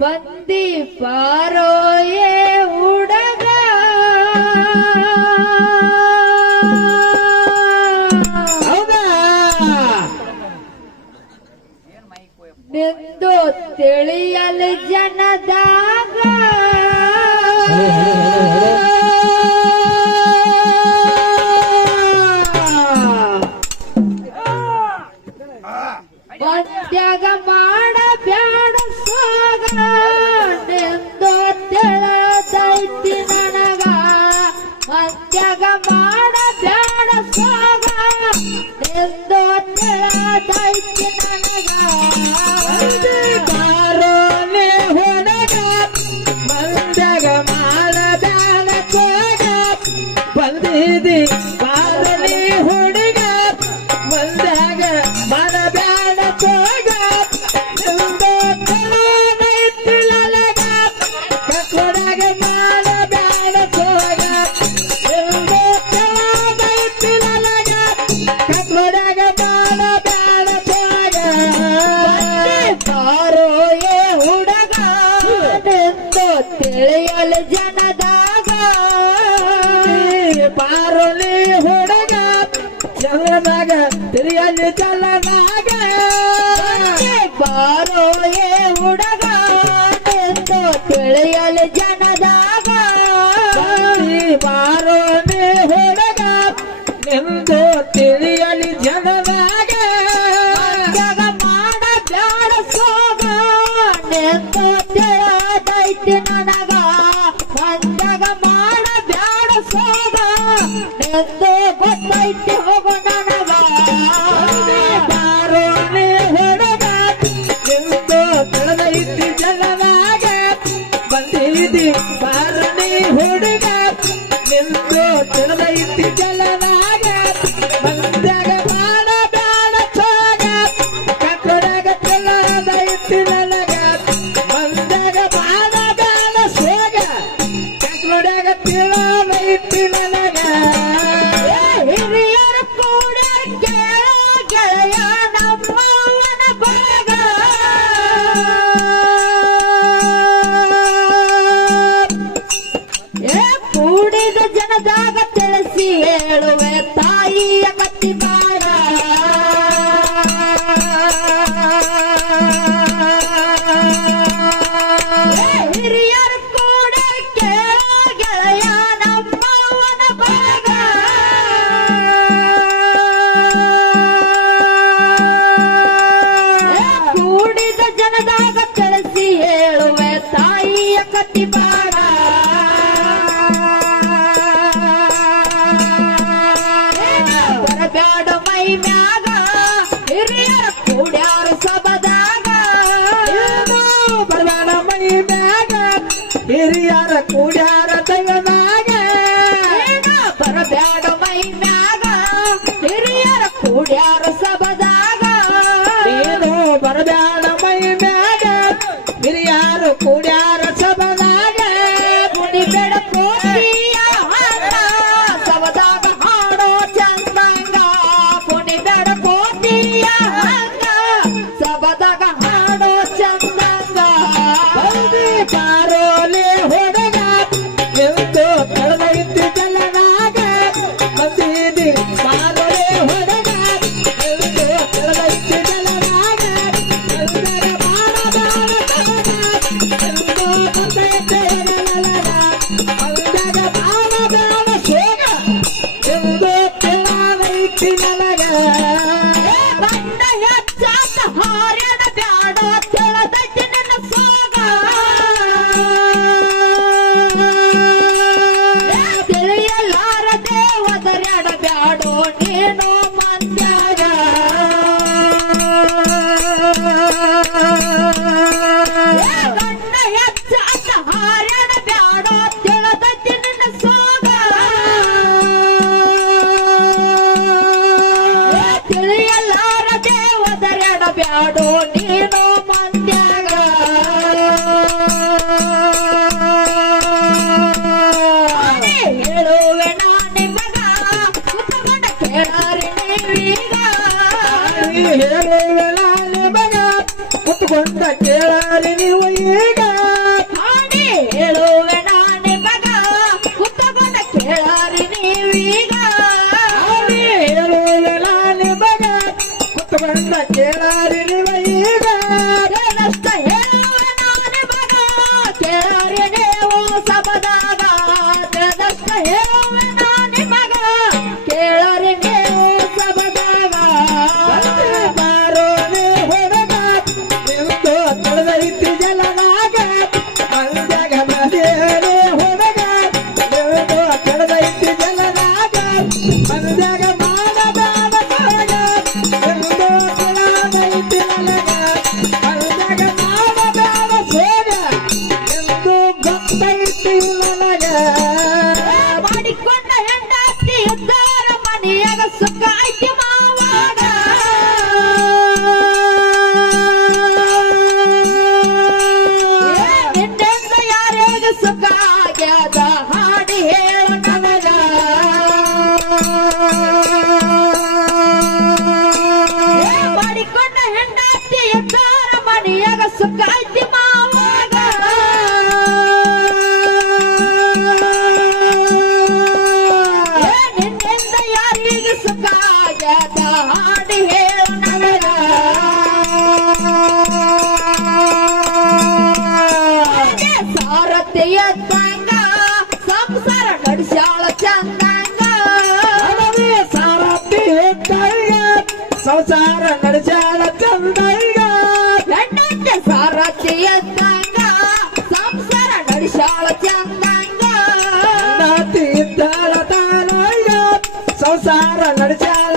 ಬಂದಿ ಪಾರೋಯೇ ಉಡಗ Lord, I'm not going. தெரியாது ಹೊಡೆದಿದ್ದಿ ಬಾರನೇ ಹುಡುಗ ನಿಂದು ತಿಳಿದೈತಿ ಜಲನಾಗ ಮಂದ್ಯಾಗ ಬಾಳ ಬ್ಯಾಳ ಚೋಗ ಕಕ್ಕಡಾಗ ತಿಳಿದೈತಿ ನನಗ. ಮಂದ್ಯಾಗ ತಿಳಿದೈತಿ ಭೂಮಿಯ ಕತ್ತಿಬಾಳ ಬರಬ್ಯಾಡ ಮೈ ಮ್ಯಾಗ. ಹಿರಿಯರ ಕೂಡ್ಯಾರ ಸಬದಾಗ ಬರಬ್ಯಾಡ ಮೈ ಹಿರಿಯರ ಕೂಡ್ಯಾರ ಮಾಡಬ್ಯಾಡೋ ನೀನು ಮಂದ್ಯಾಗ. ಹೇಳುವೆ ನಾ ನಿಮಗ ಉತ್ತಮನ ಕೇಳಾರಿ ಹೇಳುವೆ ಕುತ್ಕೊಂಡ ಕೇಳಾರಿ ನೀವು ಈಗ நடிச்சால தந்தைங்க ரெண்டங்க சாராட்சிய தாங்க. சம்சார நடிச்சால தந்தைங்க நாத்தி தாள தாளையா சம்சார நடிச்சால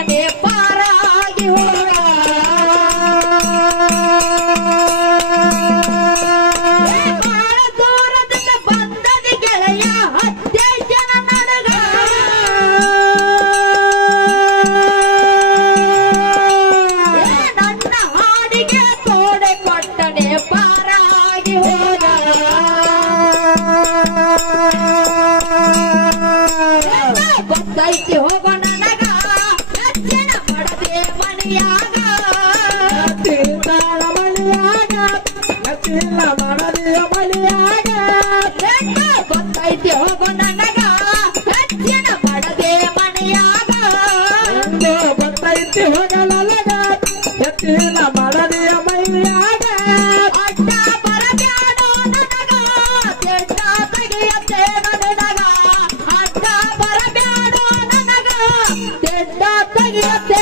Gracias.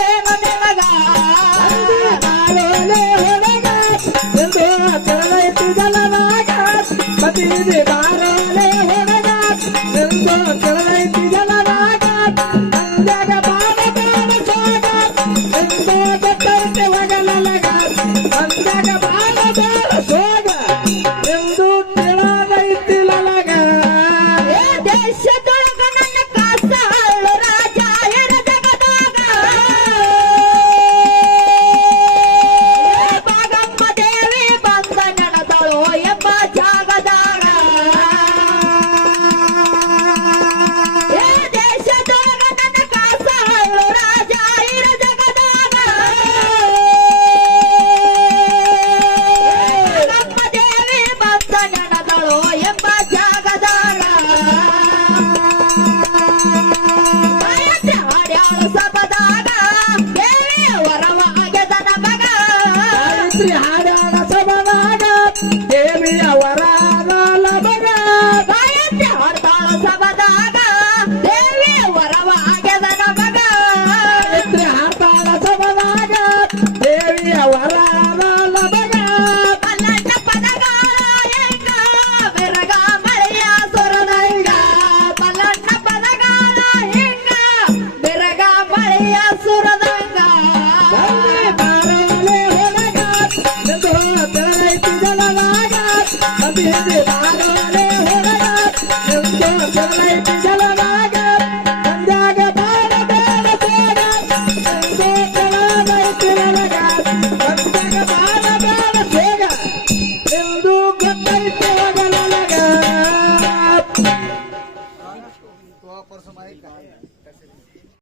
పదా Nacional.